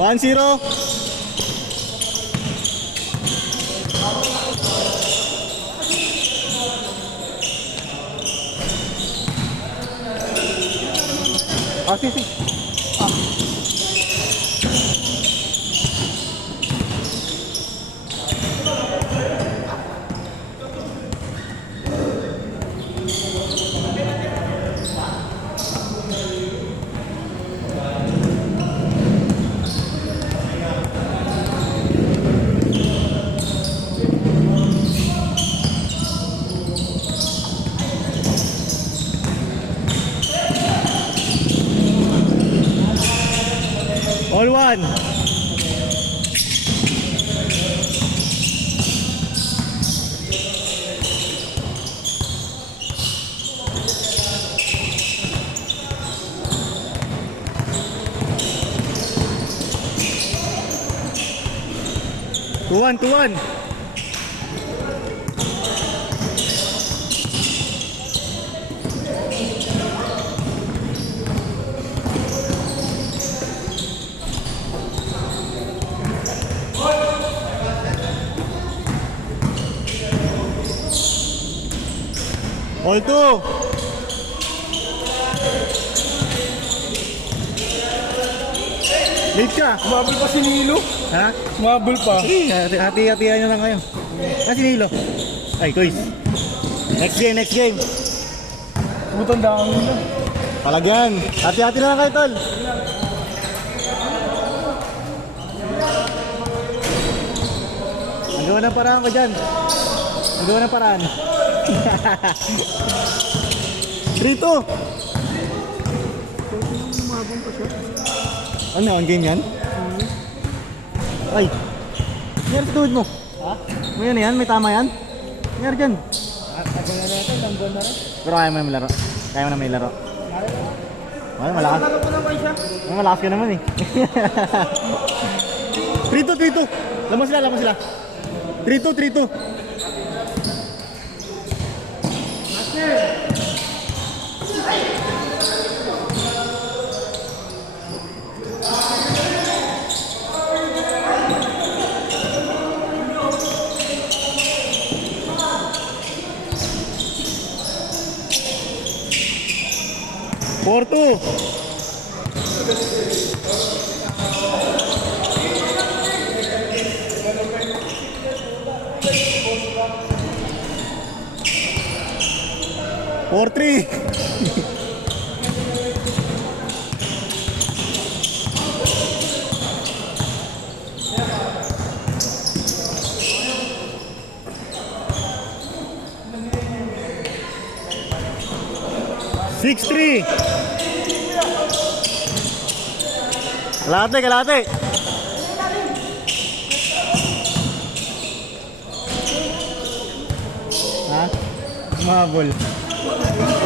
1-0. Ah, sige. All one. Tuan, tuan. All two. Late ka. Sumabol pa si Nilo. Ha? Sumabol pa. Sige, hati-hatihan nyo lang kayo. Kasi Nilo. Ay, Toys. Next game, next game. Tumutanda ka muna. Palagyan. Hati-hati na lang kayo, tol. Ang gawa ng paraan ko dyan. Ang gawa ng paraan. 3-2. Ano, ang game yan? Ay, nangyari sa tuhod mo. Ha? May ano yan? May tama yan? Nangyari dyan. Tagal na natin, nandun na rin. Pero kaya mo yung laro. Kaya mo na may laro. Ay, malakas. Ano pa naman siya? Ay, malakas ka naman eh. 3-2, 3-2. Lamang sila, lamang sila. 3-2, 3-2. Porto. Four three. Six three. Kalate, kalate. Ha? Mabol.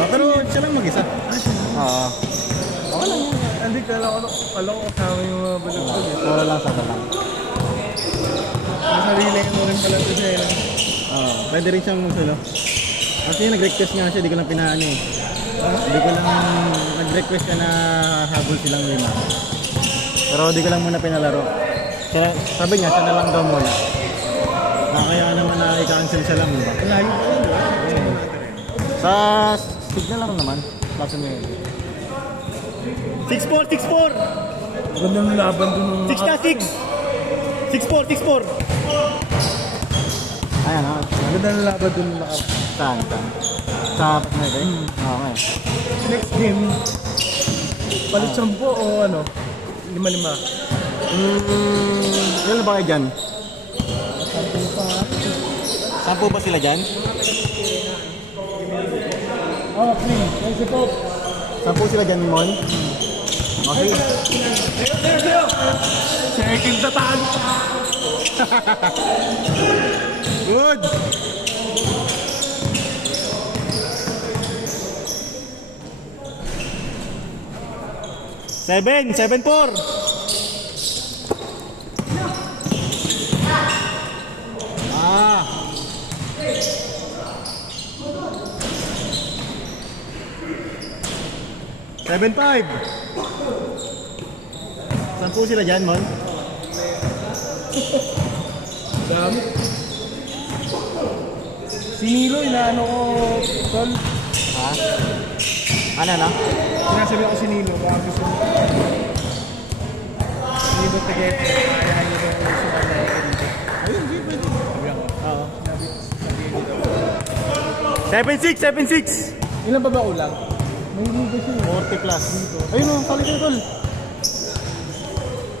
Pero siya lang mag-isa. Oo. Ako lang yun. Hindi, kala ko kasama yung mga balagpag eh. Wala lang sa lang. Masarili mo rin pala ito siya eh. Oo. Pwede rin siyang solo. Kasi nag-request nga siya, di ko lang pinaano eh. Di ko lang nag-request ka na habol silang 5. Pero di ko lang muna pinalaro. Kaya sabi niya, siya na lang daw muna. Kaya naman na i-cancel siya lang, diba? Layo pa yun. Sa signal lang naman. Klase mo yun. 6-4, 6-4! Maganda ng laban dun. 6 na 6! 6-4, 6-4! Ayan ha. Maganda ng laban dun. Saan? Sa Pagmete? Okay. Next game, palit 10 o ano? 5-5. Ilan ba kayo dyan? 10 ba sila dyan? Oh, please. Thank you po. 10 sila dyan, Mon? Okay. Second sa talo. Good! Seven, 7-4. Ah. 7-5. 10 sila dyan, Mon? Dami. Si Nilo, inaano ko, tol. Ha? Ano na? Sinasabi ko si Nilo, baka gusto mo. Nilo Taguete, kaya niyo ba yung sumala dito? Ayun, hindi pwede. Sabi ako. Oo. Sabi dito. 7-6! 7-6! Ilan pa ba ulang? May liga siya. 40 plus. Ayun o, kalit na tol.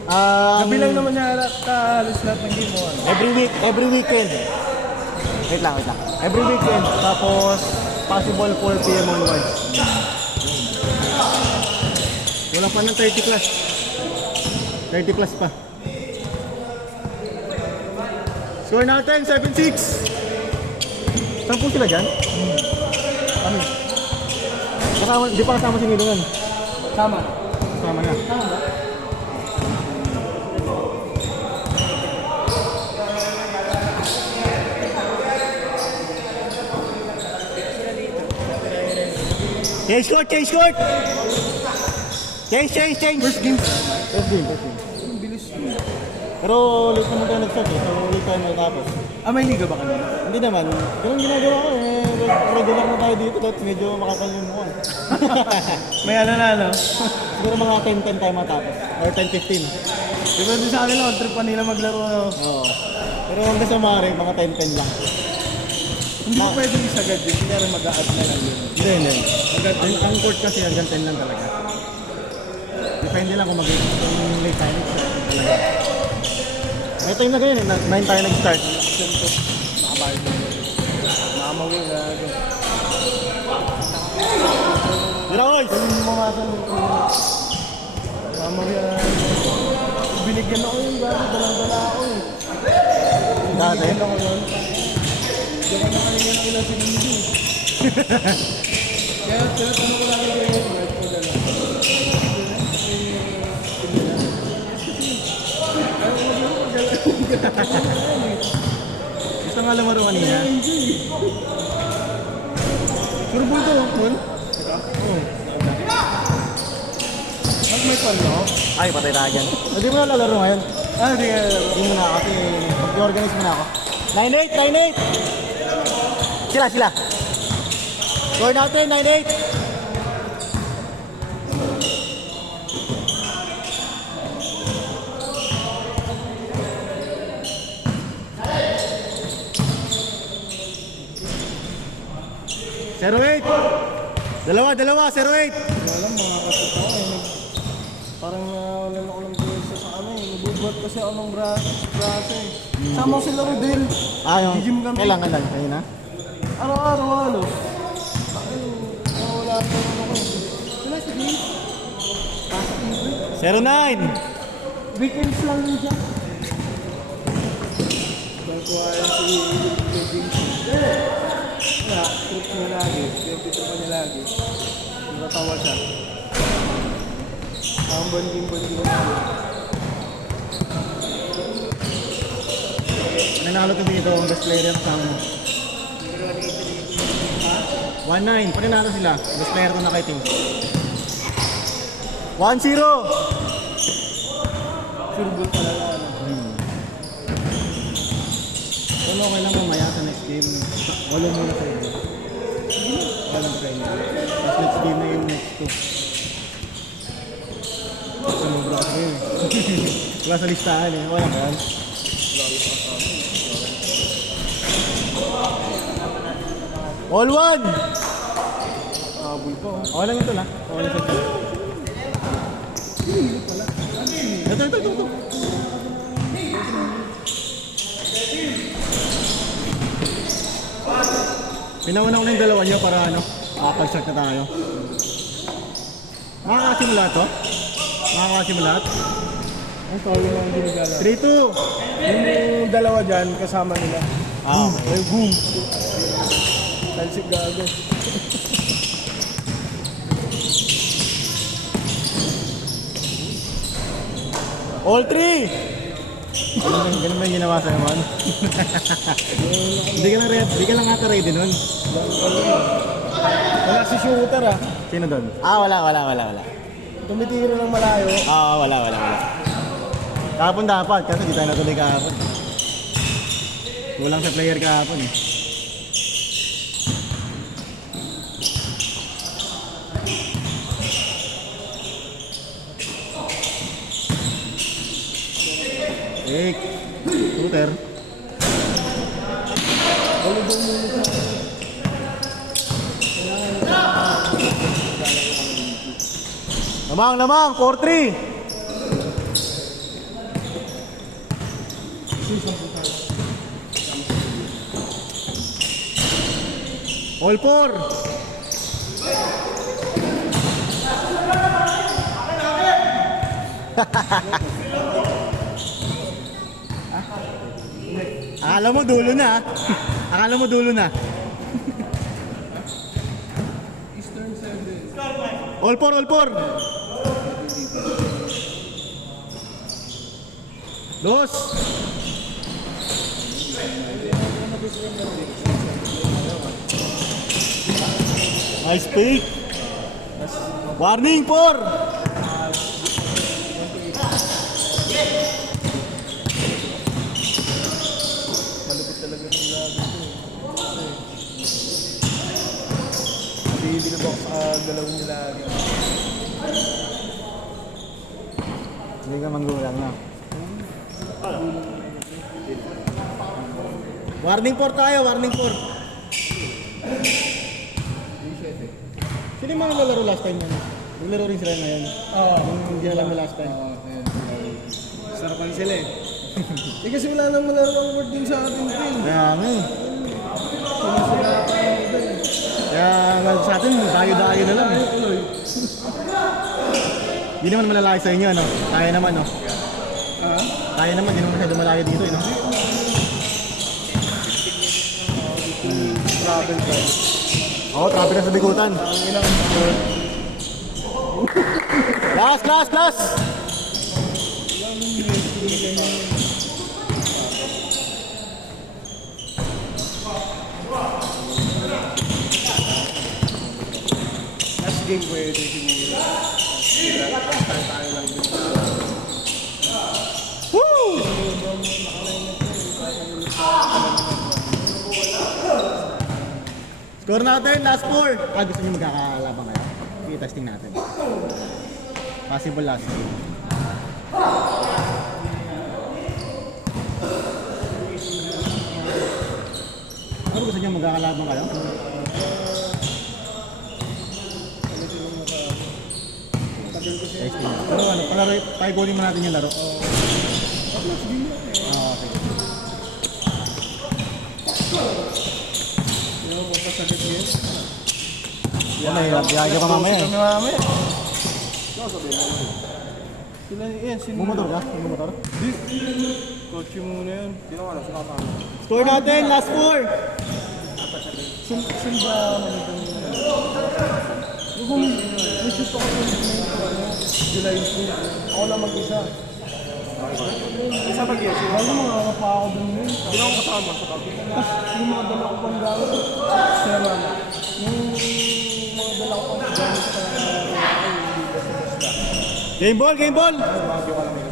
Kabilang naman niya halos lahat ng game mo. Ano? Every weekend. Wait lang. Every weekend. Tapos, possible 4 PM onwards. Wala pa ng 30 plus. 30 plus pa. Score natin, 7-6. Saan po sila dyan? Kami. Kasama, di pa kasama si Nilo yan. Tama. Kasama na. Tama ba? Change court! Change! First game. First game. Ang bilis mo. Pero late naman tayo nag-start eh. So late tayo natapos. May liga ba kanina? Hindi naman. Ganun ginagawa ko eh. Regular na tayo dito. Tapos medyo makakal yung mukha. May ano na, no? Siguro mga 10-10 tayo matapos. Or 10-15. Depende sa kanila, on trip pa nila maglaro. No? Oo. Pero hanggang sa mare, mga 10-10 lang. Hindi ko pwede isagad yun. Kaya mag-a-add na lang yun. Hindi. Ang court kasi hanggang 10 lang talaga. Depende lang kung mag-yung late tayo nag-start talaga. Ito yung na ganyan eh. 9 tayo nag-start. Siyempre, nakabayad na yun. Nakamawi na. Giraoy! Yung mga nakamawi na. Binigyan ako yung gano'n. Dalang-dala ako eh. Dati? Binigyan ako yun. Diyan ka nakalingin ang ilang sinindi. Kaya tanong ko lagi kayo yung word ko dala. Gusto nga lumaro kanina. Puro bulto, Tol. Oo. May pan, no? Ay, patay na agad. Hindi mo na lalaro ngayon. Di ka. Hindi mo na kasi mag-organize mo na ako. 9-8! Sila. Score natin, 9-8! Zero 8! Dalawa, 0-8! Alam, mga kapit ako eh. Parang wala na ako ng pwesa sa ano eh. Nabubuhat kasi ako ng braso eh. Sama ko sila Rodel. Yung Gym kami. kailangan lang, kayo na? Araw-araw halos. Wala pa ano ko. Wala si Dave. Pasok mo ba? 0-9! Weekends lang din siya. Dahil ko ayaw si James. Wala, trip niya lagi. Pinapito pa niya lagi. Natatawa siya. Ang banding-banding na siya. Nanalo to dito ang best player sa amin. 1-9, panalo sila. Best player to na kay team. 1-0! Surbol pala na ano. Pero okay lang mamaya sa next game. Walo muna sa inyo. Walo sa inyo. Tapos next game na yung next 2. Sumubra kasi yun eh. Wala sa listahan eh. Wala ba yan? All 1! Abol pa. Okay lang ito lang. Okay lang ito. Ito. Pinauna ko na yung dalawa nyo para pag-start na tayo. Makakasimula to? Makakasimula? Ang tawag lang ang ginagala. 3-2! Yung dalawa dyan, kasama nila. Ay, boom! Talsik gago. All 3! Ganun ba yung ginawa sa'yo, man? Hindi ka lang ata ready nun. Wala si shooter ah. Sino doon? Wala. Tumitira ng malayo. Wala. Kahapon dapat, kasi di tayo natuloy kahapon. Kulang sa player kahapon eh. Take. Shooter. Lamang, 4-3. All four. Akala mo dulo na. Akala mo dulo na. All four, all four. Dos. Nice pick. Warning, 4. Malupit talaga yung lagi ito. Hindi ka ba sa galaw niya lagi? Hindi ka manggulang na. Warning 4 tayo, warning 4. Sino yung mga nalaro last time yan? Naglaro rin sila ngayon. Oo. Yung hindi alam mo last time. Sarapan sila eh. Eh kasi wala nang malaro ang word din sa atin din. Kaya nga eh. Kaya sa atin, dayo-dayo na lang eh. Hindi naman malalaki sa inyo, no? Kaya naman, no? Kaya naman, hindi naman masyado malayo dito, eh, no? Travel time. Oo, traffic na sa bigutan. Ang ilang Last! last game pwede siguro. Tayo lang din. Woo! Score natin, last 4. Gusto niyo magkakalabang kayo? Sige, testing natin. Possible last game. Ano gusto niyo magkakalabang kayo? Testing. Pero ano, palaro, pa-goalin mo natin yung laro. Okay. Yung magkasagit yun. Mahirap, biyahe pa mamaya. Kami mamaya. Sila yan, sino? Bumotor ka? Bumotor? Kotse muna yun. Sino ka na? Sino ka na? Score natin, last 4. Simba, manitang yun. Kung shoot ako July 2, ako lang mag-isa. Isa mag-isa? Wala mga pa ako dun yun. Sino ako kasama sa kapit? Tapos yung mga dala ko pang gamit. Sila mama. Yung mga dala ko pang gamit sa hindi basta-basta. Game ball! Bagyo ka lang